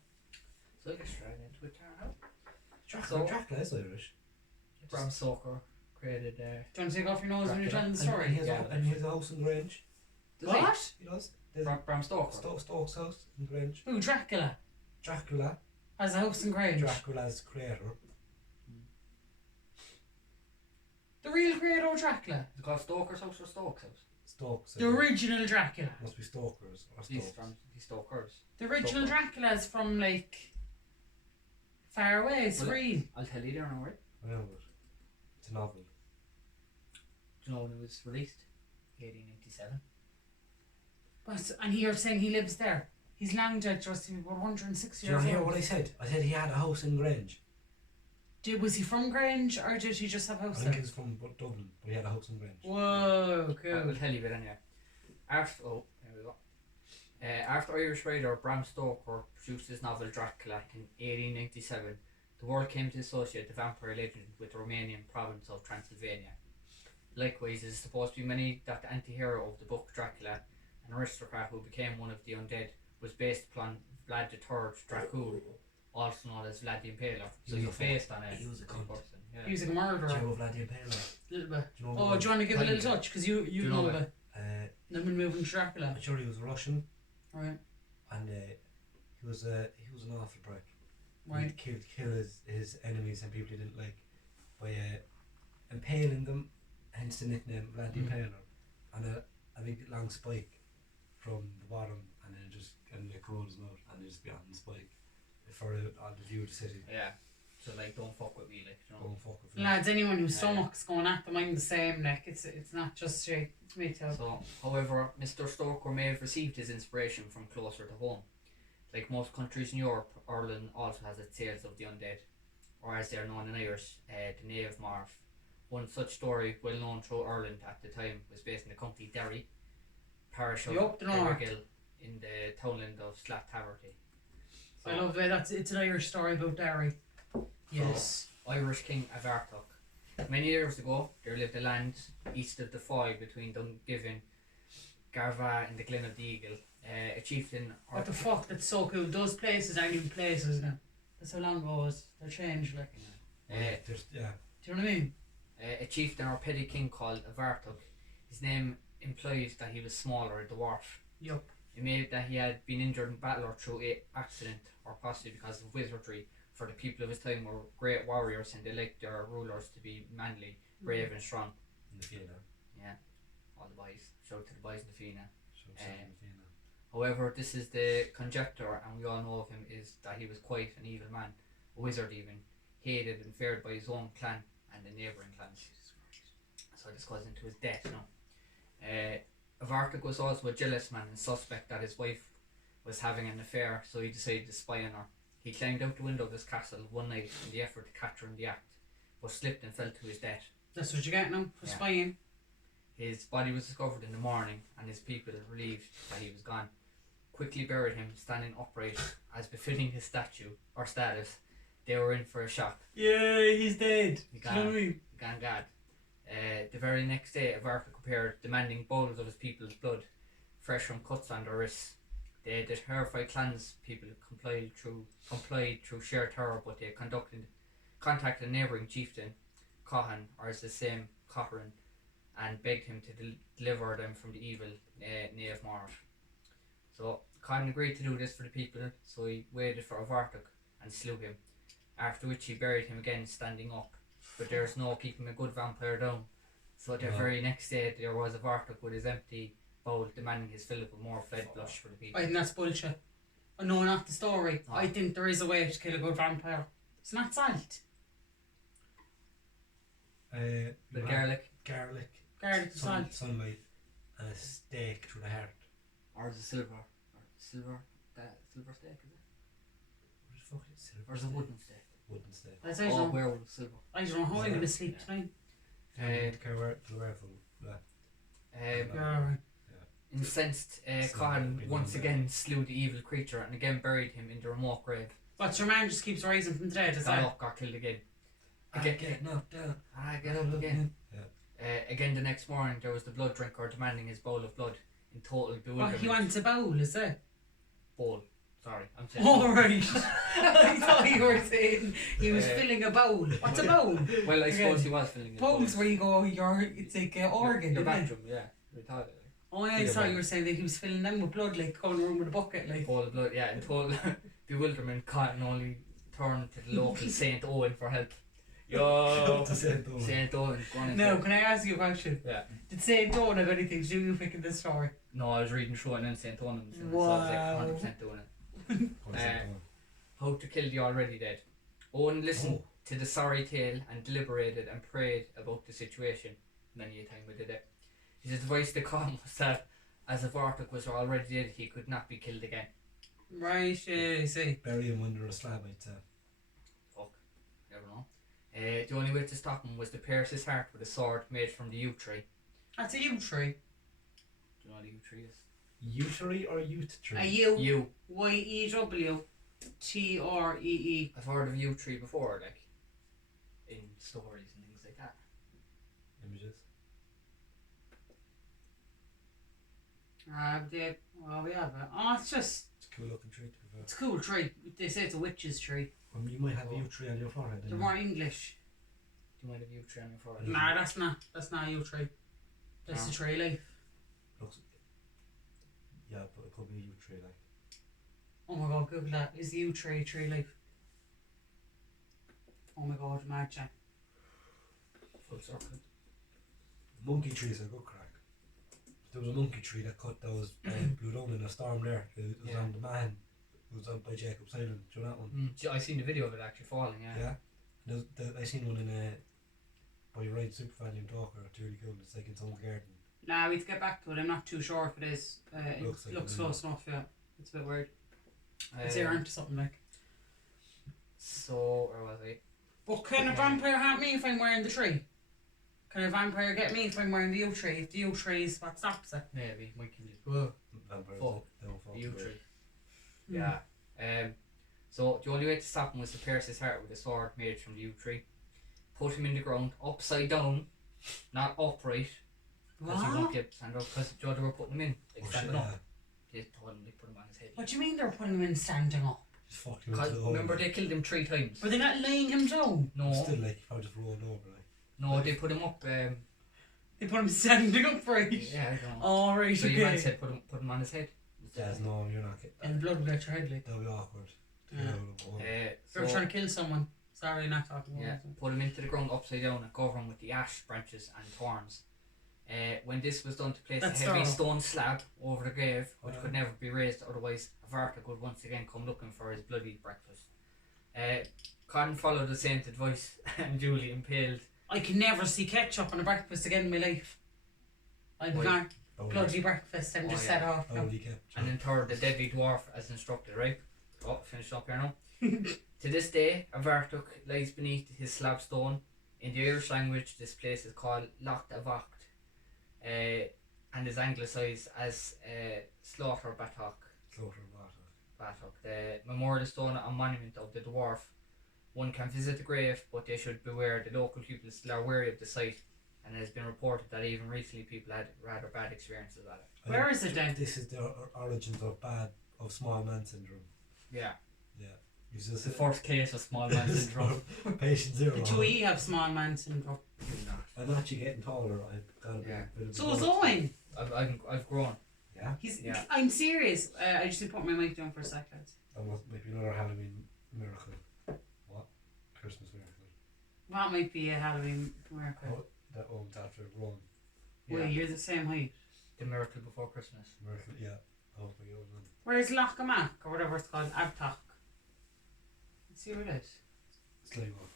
So I get straight into it now. Dracula is Irish. Bram Stoker created. Do you want to take off your nose when you're telling the And story? he has a house in Grange. What? He does. Bram Stoker. Stokes house in Grange. Who, Dracula? Dracula. Has a house in Grange. Dracula's creator. The real creator of Dracula. Is it called Stoker's house or Stokes house? Stokes. The original Dracula. Must be Stokers or He's Stokes. from Stokers. The original Dracula is from like far away. It's Well, real. I'll tell you there now, right? I know, but it's a novel. Do you know when it was released? 1897. And you're saying he lives there. He's long dead, Justin. About 160 Do you years hear old. what I said? I said he had a house in Grange. Was he from Grange or did he just have a I house think there? he was from Dublin, but he had a house in Grange. Whoa, I'll cool. tell you a bit anyway. After there we go. After Irish writer Bram Stoker produced his novel Dracula in 1897, the world came to associate the vampire legend with the Romanian province of Transylvania. Likewise, it is supposed to be many that the anti-hero of the book Dracula, an aristocrat who became one of the undead, was based upon Vlad III Dracul, also known as Vlad the Impaler. So he was based on He was a cunt. person. Yeah. He was a murderer. Joe Vlad the Impaler. Little bit. Do you know Oh, what- do you want to give a little Tiny bit. touch? Because you you know know a bit. Then we'll move into Dracula. I'm sure he was Russian, Right. and he was an awful prick. Right. He'd kill his enemies and people he didn't like by impaling them, hence the nickname Vlad the Impaler, and a big long spike from the bottom, and then it corrodes his mouth, and it just be on the spike for all the view of the city. Yeah. So like, don't fuck with me, like, you know. Don't fuck with me. Lads, anyone whose stomach's going at them, I'm the same. Like it's not just straight. It's me too. So, however, Mr. Stoker may have received his inspiration from closer to home. Like most countries in Europe, Ireland also has its tales of the undead, or as they are known in Irish, the Knave Marv. One such story, well known throughout Ireland at the time, was based in the county Derry, parish of Up the north. Derrygill, in the townland of Slataverty. I love it. It's an Irish story about Derry. Yes. Irish King Avartuck. Many years ago, there lived a land east of the Foy between Dungiven, Garva, and the Glen of the Eagle. A chieftain. What the fuck? That's so cool. Those places aren't even places now. That's how long ago it was. They're changed. Like, do you know what I mean? A chieftain or petty king called Avartuck. His name implies that he was small or a dwarf. Yup. It may be that he had been injured in battle or through accident, or possibly because of wizardry. For the people of his time were great warriors, and they liked their rulers to be manly, brave, and strong. In the Fianna. Yeah, all the boys. Shout out to the boys in the Fianna. Shout out to the Fianna. However, this is the conjecture, and we all know of him, is that he was quite an evil man, a wizard even, hated and feared by his own clan and the neighbouring clans. So this goes into his death now. Avartuck was also a jealous man and suspect that his wife was having an affair, so he decided to spy on her. He climbed out the window of his castle one night in the effort to catch her in the act, but slipped and fell to his death. That's what you get now for Yeah. spying. His body was discovered in the morning, and his people, relieved that he was gone, quickly buried him standing upright as befitting his stature or status. They were in for a shock. Yeah, he's dead. He Do you know what I mean? Gone God. The very next day, Avartuck appeared demanding bowls of his people's blood, fresh from cuts on their wrists. The terrified clans people complied through sheer terror, but they contacted a neighbouring chieftain, Cohan, or as the same Cochran, and begged him to deliver them from the evil Knave Marv. So Cohan agreed to do this for the people, so he waited for Avartuck and slew him, after which he buried him again standing up. But there's no keeping a good vampire down. So the very next day there was Avartuck with his empty bowl demanding his fill with more fed blush for the people. I think that's bullshit. No, not the story. Oh. I think there is a way to kill a good vampire. It's not salt. But garlic, Garlic, Garlic salt. sunlight, and a stake through the heart. or is it silver steak, is it? What the fuck is silver? Or is it wooden steak? Wooden stake. That's I Oh, don't know. werewolf silver. I don't know how I'm going to sleep tonight. Careful. Yeah, Incensed, It's Cohan not once been again slew the evil creature and again buried him in the remote grave. But your man just keeps rising from the dead, is got that? up, got killed again. Get knocked down. Get up again. Yeah. Again the next morning, there was the blood drinker demanding his bowl of blood in total Oh, bewilderment. he wants a bowl, is it? Bowl. Sorry, I'm saying. Alright. I thought you were saying he was Uh, filling a bowl. What's a bowl? Well, I Again, suppose he was filling his Bowls where you go, it's like an organ, Your isn't it? bathroom, yeah. Your toilet. Oh, yeah, I Bigger thought you bowl. were saying that he was filling them with blood, like going around with a bucket, like. Bowl of blood, yeah. In total bewilderment, Cotton only turned to the local St. Owen for help. Yo! To St. Owen. St. Owen, go on Now, inside. can I ask you a question? Yeah. Did St. Dawn have anything to do with picking this story? No, I was reading Showing in St. Owen, so I Wow. was like 100% doing it. Go on, St. Owen. How to kill the already dead. Owen listened Oh. to the sorry tale and deliberated and prayed about the situation. Many a time we did it. His advice to Con was that as if Arctic was already dead, he could not be killed again. Right, yeah, I see. Bury him under a slab, I'd say. Fuck. Never know. The only way to stop him was to pierce his heart with a sword made from the yew tree. That's a yew tree. Do you know what a yew tree is? Utery or youth tree? A yew. Yew. YEW. TREE. I've heard of yew tree before, like in stories and things like that. Images. Well, we have it. Oh, it's just, It's a cool looking tree to be fair. it's a cool tree. They say it's a witch's tree. You might have a yew tree on your forehead. They're more English. Do you mind a yew tree on your forehead? Nah, that's not a yew tree. That's the tree leaf. Looks, yeah, but it could be a yew tree, like. Oh my god, Google that. Is the yew tree tree leaf? Oh my god, imagine. Full circle. Monkey trees are good crack. There was a monkey tree that cut those blew down in a storm there. It was on the man. It was on by Jacob's Island. Do you know that one? I seen the video of it actually falling. Yeah. I seen one in by Ryan Supervalue in Docker. It's really cool. It's like in someone's garden. Nah, we have to get back to it. I'm not too sure if it is. It Looks like looks it, close enough, yeah. It's a bit weird. It's here Um, onto something like. So, where was I? But can a vampire have me if I'm wearing the tree? Can a vampire get me if I'm wearing the yew tree? If the yew tree is what stops it? Maybe might kill you. Vampires Fuck. they don't fall. Yew for it. tree. Yeah. So the only way to stop him was to pierce his heart with a sword made from the yew tree. Put him in the ground, upside down, not upright. Because you won't What? get stand up. Because they were putting him in, like Oh, standing shit, up. yeah. They told him they put him on his head. What do you mean they're putting him in standing up? Just fucked him Because into the hole. remember they killed him 3 times. Were they not laying him down? No, Still, like, you probably just rolled over, like. no, they put him up. They put him standing upright. Yeah, I don't know. Oh, right, So your man okay. said put him on his head. Yes, no, you're not getting And that. the blood will get your head like. That'll be awkward. Yeah. If you're So, trying to kill someone. Sorry, not talking about yeah, it. put him into the ground upside down and cover him with the ash branches and thorns. When this was done to place That's a heavy thorough. stone slab over the grave, which Wow. could never be raised, otherwise Vartic would once again come looking for his bloody breakfast. Con followed the saint's advice and duly impaled. I can never see ketchup on a breakfast again in my life. I'd be Why? gone. Bloody breakfast and Oh, just yeah. set off. Holy cow. And interred the deadly dwarf as instructed, right? Oh, finish up here now. To this day, a Vartuk lies beneath his slab stone. In the Irish language, this place is called Loch Avacht, and is anglicised as Slaughter Batok. Slaughter water. Batok. The memorial stone and monument of the dwarf. One can visit the grave, but they should beware. The local people still are wary of the site, and it has been reported that even recently people had rather bad experiences at it. Where is it then? This is the origins of small man syndrome. Yeah. It's just The first case of small man syndrome. Patient zero. The 2E have small man syndrome. I'm actually getting taller. I've got a Yeah. bit of So is Owen. I've grown. Yeah. Yeah. I'm serious. I just need to put my mic down for a second. That must maybe another Halloween miracle. What? Christmas miracle. That might be a Halloween miracle. Oh, that owns after grown. Well, you're the same height. The miracle before Christmas. Miracle, yeah. Oh my god, man. Where's Lochamac or whatever it's called? Abtoch. Let's see where it is. Sligo.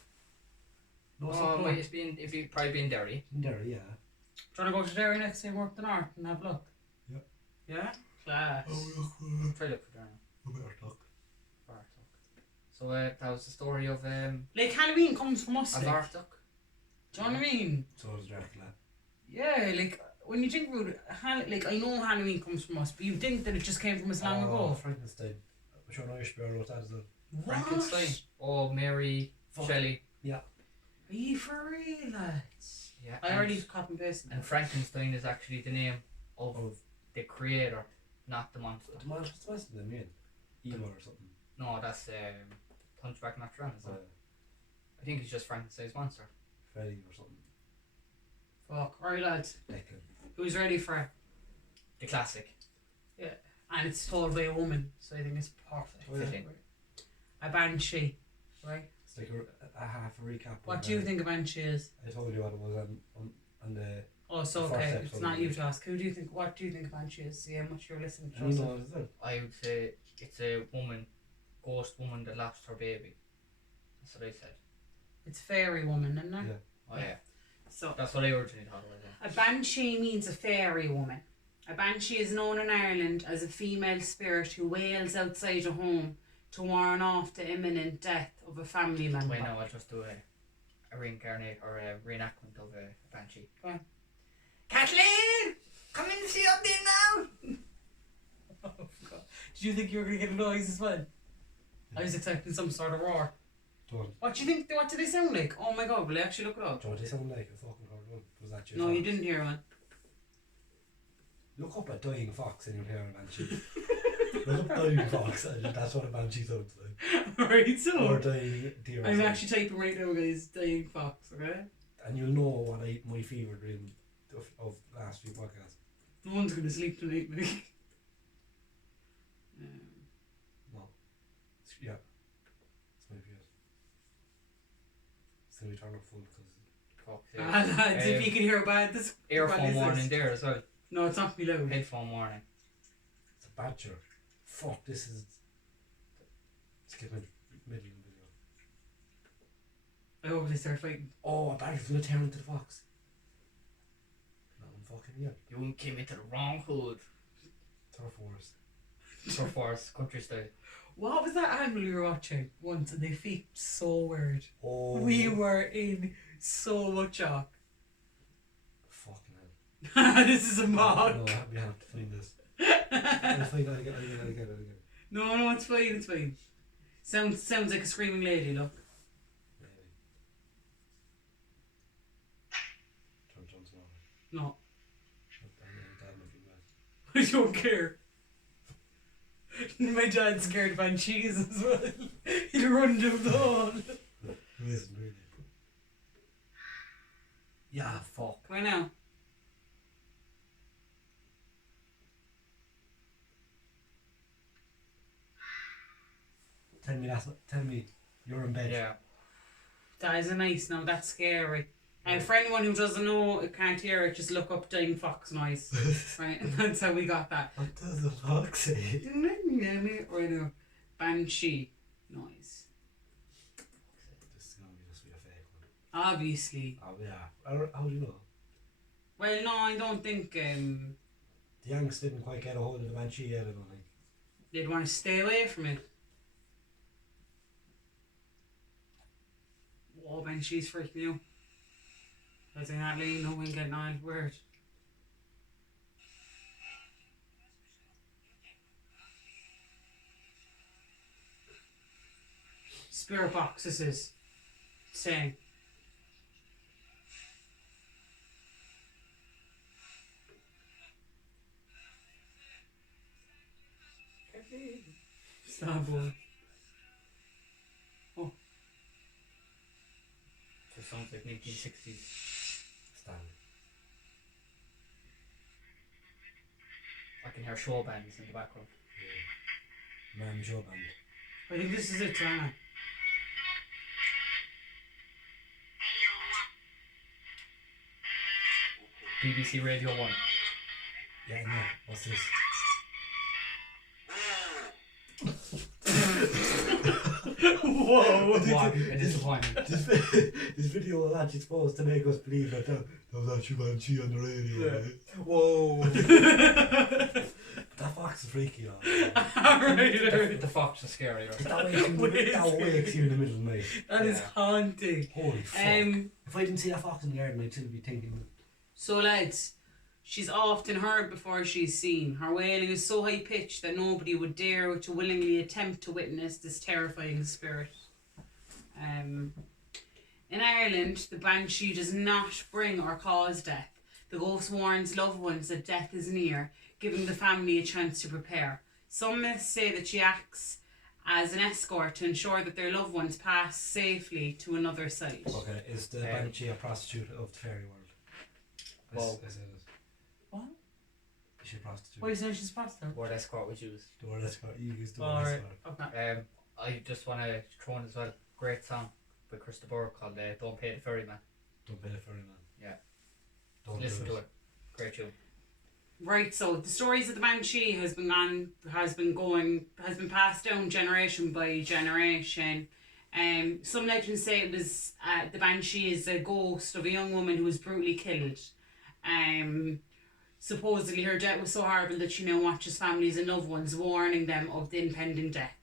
No, Oh, might have been, if you probably been Derry. in there, yeah. Do you want to go to Derry next time, work the north and have a look? Yeah. Yeah? Class. Try look for Derry. We better talk. Vartok. So that was the story of Like Halloween comes from us. Like. Vartok. Do you know what I mean? So is Dracula. Yeah, like when you think about it, like I know Halloween comes from us, but you think that it just came from us long ago. Frankenstein. I'm sure an Irish bear wrote that as well. Frankenstein. Oh, Mary Fuck. Shelley. Are you for real, lads? Yeah. I already copy and pasted. And Frankenstein is actually the name of Of the creator, not the monster. the monster then, yeah. Evil or something. No, that's Hunchback of Notre Dame. Uh, I think it's just Frankenstein's monster. Freddy or something. Fuck. Right, lads. Declan. Who's ready for it? The classic. And it's told by a woman, so I think it's perfect. Oh, yeah. Fitting. A banshee, right? It's like a half a recap. What do you think a banshee is? I told you what it was on the. Oh, so The first okay, episode it's not of you it. to ask. What do you think a banshee is? See how much you're listening to. And you Joseph. know what it is? I would say it's a ghost woman that lost her baby. That's what I said. It's fairy woman, isn't it? Yeah. Oh yeah. So That's what I originally thought it was. a banshee means a fairy woman. A banshee is known in Ireland as a female spirit who wails outside a home to warn off the imminent death of a family member. Wait, no, I'll just do a reincarnate or a reenactment of a banshee. Go on. Kathleen! Come in and see up there now! Oh, God. Did you think you were going to get a noise as well? I was expecting some sort of roar. Don't. What do you think? What do they sound like? Oh my God! Will I actually look it up? Don't they sound like a fucking hard one? Was that your No, you thought? didn't hear one. Look up a dying fox and you'll hear a banshee. Look up dying fox and that's what a banshee sounds like. Right, Or so dying deer. or I'm something. actually typing right now, guys. Dying fox. Okay. And you'll know what my favourite dream of last few podcasts. No one's gonna sleep tonight, Mick. No. Yeah. It's my fears. It's gonna be turned up full because Fuck's Lads, sake. if you can hear bad, this Earphone what is warning this? there as well. No, it's not me loud. Headphone warning. it's a badger. Fuck, this is. Skip my middle of the video. I hope they start fighting. Oh, a badger's gonna turn into the fox. No, I'm fucking yeah. You came into the wrong hood. Turf wars. So far as country style. What was that animal you were watching once and they feet so weird? Oh. We were in so much shock. Fucking hell. This is a mock. No, we have to find this. I'll find it again. No, it's fine, it's fine. Sounds like a screaming lady, look. Maybe. John's not. No, Dad might be mad. I don't care. My dad's scared of banshees as well. He'll run down the hall. Who isn't really? Yeah, fuck. Why now? Tell me you're in bed. Yeah. That is a nice now, that's scary. And for anyone who doesn't know, can't hear it, just look up dying fox noise. Right, and that's how we got that. What does the fox say? Right now. Banshee noise. This is gonna be just be a fake one. Obviously. Oh yeah. How do you know? Well, no, I don't think The Yanks didn't quite get a hold of the banshee yet, I don't think. they'd want to stay away from it. Oh, banshees freak me out. Because they're not letting no one get on word. Spirit box, this is saying. Starboy. So it sounds like 1960s. Stanley. I can hear show bands in the background. Man Joe Band. I think this is it, Anna. BBC Radio 1. Yeah, no. What's this? Whoa! What a disappointment. This video was actually supposed to make us believe that there was actually banshee on the radio. Yeah. Right? Whoa. That fox is freaky, though. The fox is scary, right? That wakes you in the middle of the night. That is Yeah. haunting. Holy fuck. If I didn't see that fox in the garden, I'd still be thinking, So lads, She's often heard before she's seen. Her wailing is so high pitched that nobody would dare to willingly attempt to witness this terrifying spirit. In Ireland, the banshee does not bring or cause death. The ghost warns loved ones that death is near, giving the family a chance to prepare. Some myths say that she acts as an escort to ensure that their loved ones pass safely to another side. Okay, is the banshee a prostitute of the fairy world? Well, What? Is she a prostitute? Why is it she's a prostitute? word escort was used. The word escort. You used the word Alright, escort. okay. I just want to throw in as well. Great song by Krista Burke called "Don't Pay the Ferryman." Don't pay the ferryman. Yeah. Don't Listen do to it. Great tune. Right, so the stories of the banshee has been passed down generation by generation. Some legends say it was the banshee is a ghost of a young woman who was brutally killed. Supposedly her death was so horrible that she now watches families and loved ones, warning them of the impending death.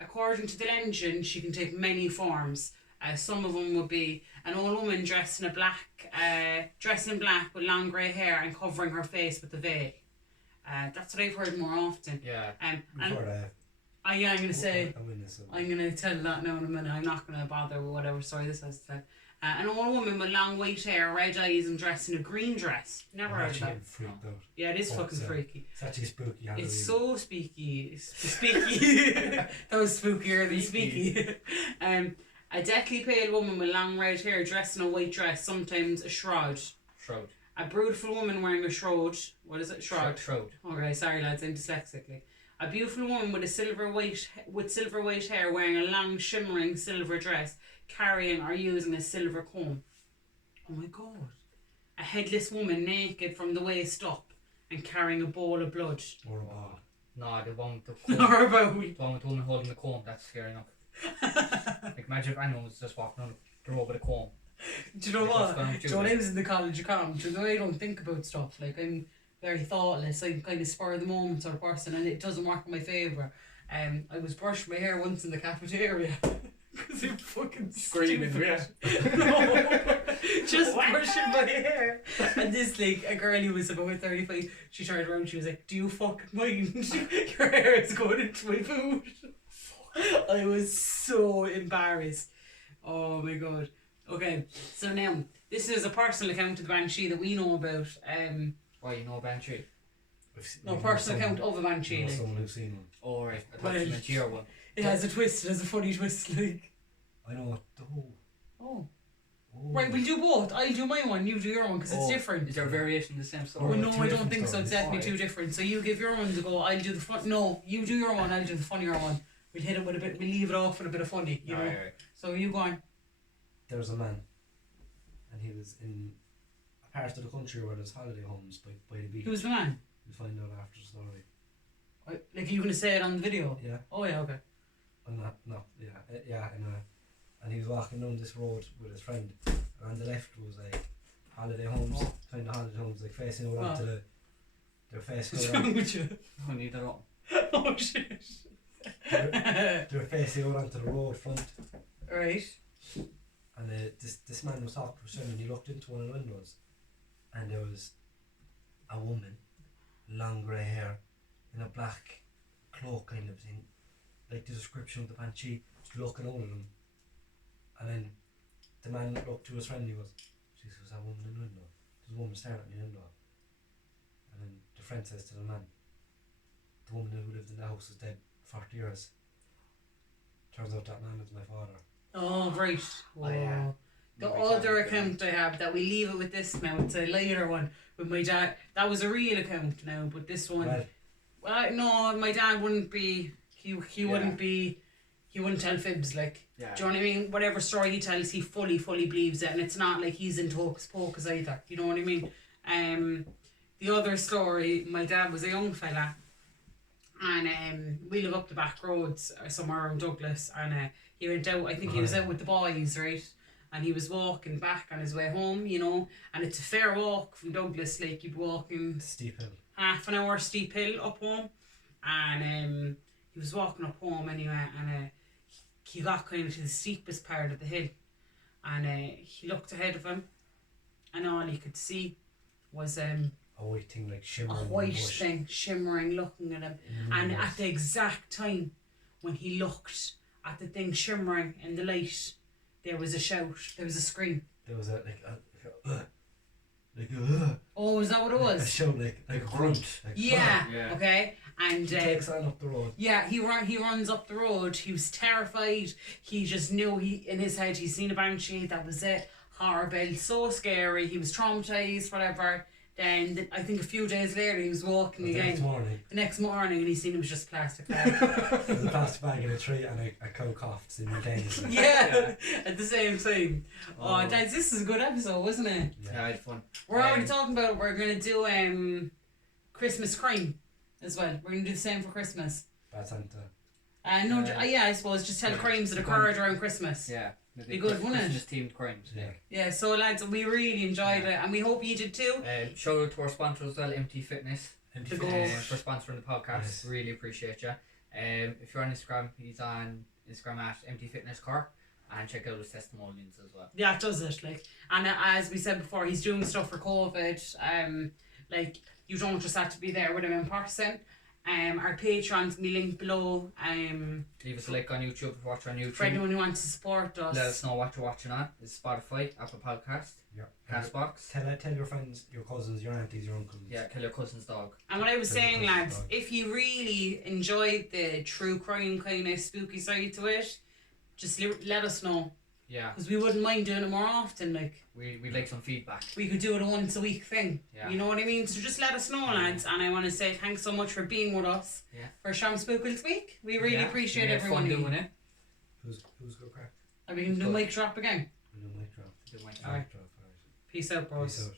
According to the legend, she can take many forms. Some of them would be an old woman dressed in black with long grey hair and covering her face with a veil. That's what I've heard more often. Yeah. And Before I'm gonna say, a witness of I'm gonna tell that now in a minute. I'm not gonna bother with whatever story this has to tell. An old woman with long white hair, red eyes, and dressed in a green dress. Never I'm heard of actually that. getting freaked out. Yeah, it is Oh, fucking so- freaky. It's actually spooky Halloween. It's so spooky. Spooky. That was spookier than speaky. A deathly pale woman with long red hair dressed in a white dress, sometimes a shroud. Shroud. A beautiful woman wearing a shroud. What is it? Shroud. Shroud. Okay, sorry lads, I'm dyslexic. A beautiful woman with silver white hair wearing a long shimmering silver dress, carrying or using a silver comb. Oh my god. A headless woman naked from the waist up and carrying a bowl of blood. Or a ball. No, the one with the comb. Or about. The one with the woman holding the comb. That's scary enough. Like imagine if anyone was just walking on the road with a comb. Do you know Like, what's what? going on with Do you, you know when like? I was in the college of com? Do you know I don't think about stuff. Like I'm very thoughtless. I'm kind of spur of the moment sort of person, and it doesn't work in my favour. I was brushing my hair once in the cafeteria because I'm fucking Screaming, stupid. No, just brushing my hair, and this like a girl who was about 35. She turned around. She was like, "Do you fucking mind? Your hair is going into my food." I was so embarrassed. Oh my god. Okay, so now this is a personal account of the banshee that we know about. Why you know Banshee? No, personal account of a banshee. You know Like. someone who's seen one. Oh right. I Well, thought you meant your one. It has a twist. It has a funny twist. Like. I know what. Oh. Oh. Oh. Right, we'll do both. I'll do my one. You do your one because it's Oh, different. Is there a variation of the same story? Well, Oh, no, two I don't different think so. It's stories. definitely Alright. two different. So you give your one to go. I'll do the fun. No, you do your one. I'll do the funnier one. We'll hit it with a bit. We'll leave it off with a bit of funny. You know. Alright. So you go on. There was a man, and he was in a part of the country where there's holiday homes by the beach. Who's the man? You'll find out after the story. Like, are you gonna say it on the video? Yeah. Oh yeah. Okay. I'm not. No. Yeah. Yeah. And he was walking down this road with his friend. And on the left was like holiday homes, Oh. kind of holiday homes, like facing over Oh. onto the. Their What's facing wrong over. with you? I need that on. Oh shit. They're facing over onto the road front. Right. And this man was talking to his friend, and he looked into one of the windows, and there was a woman, long grey hair, in a black cloak kind of thing, like the description of the banshee, just looking out at him. And then the man looked to his friend, and he goes, "Jesus, was that woman in the window? There's a woman staring at me in the window." And then the friend says to the man, "The woman who lived in the house is dead 40 years. Turns out that man is my father." Oh right. Oh, yeah. The My other dad, account I have that we leave it with this now. It's a later one with my dad. That was a real account now, but this one. Well, No, my dad wouldn't be. He wouldn't be. He wouldn't tell fibs. Like, Yeah. do you know what I mean? Whatever story he tells, he fully believes it, and it's not like he's into hocus pocus either. You know what I mean? The other story, my dad was a young fella, and we live up the back roads somewhere around Douglas, and he went out. I think he was out with the boys, right? And he was walking back on his way home, you know, and it's a fair walk from Douglas. Like, you'd be walking steep hill. half an hour steep hill up home, and he was walking up home anyway, and he got kind of to the steepest part of the hill, and he looked ahead of him, and all he could see was A white thing like a shimmering. in the white bush. thing shimmering, looking at him. In the And moonlight. at the exact time when he looked at the thing shimmering in the light, there was a shout. There was a scream. There was a Oh, is that what it a was? shout like a grunt. Like, Yeah. Yeah. Okay. And He takes on up the road. yeah, he runs up the road. He was terrified. He just knew in his head he's seen a banshee. That was it. Horrible, so scary. He was traumatized, whatever. Then I think a few days later he was walking The again. next morning, The next morning, and he seen it was just plastic bag. there's a plastic bag in a tree and a cow coughed simultaneously. Yeah, at the same time. Oh, Oh. Dads, this is a good episode, wasn't it? Yeah, I had fun. We're already Um, talking about it. We're gonna do Christmas crime as well. We're gonna do the same for Christmas. Bad Santa. No, Yeah. yeah, I suppose just tell Yeah, crimes that it's occurred around Christmas. Yeah. Maybe Be good, wouldn't it? Christmas themed crimes. Yeah. Yeah, so lads, we really enjoyed Yeah. it, and we hope you did too. Shout out to our sponsors as well, MT Fitness, And The he goal. finished. for sponsoring the podcast. Yes. Really appreciate you. If you're on Instagram, he's on Instagram at MT Fitness Car, and check out his testimonials as well. Yeah, it does it, like, and as we said before, he's doing stuff for COVID. Like, you don't just have to be there with him in person. Our Patreon's gonna be linked below. Leave us a like on YouTube if you're watching on YouTube. For anyone who wants to support us. Let us know what you're watching on. It's Spotify, Apple Podcast, Yeah. Castbox. Tell your friends, your cousins, your aunties, your uncles. Yeah, kill your cousin's dog. And what I was Very saying, good lads, dog. if you really enjoyed the true crime kind of spooky side to it, just let us know, Yeah, because we wouldn't mind doing it more often. Like, we'd like some feedback. we could do it a once a week thing. Yeah. You know what I mean? So just let us know, lads. And I want to say thanks so much for being with us Yeah. for Sham Spookles Week. We really Yeah, appreciate we had everyone. fun doing it. Who's good crack? Are we going to do Good. mic drop again? We do mic drop. Good one. Alright. Mic drop. Alright. Peace out, bros. Peace out.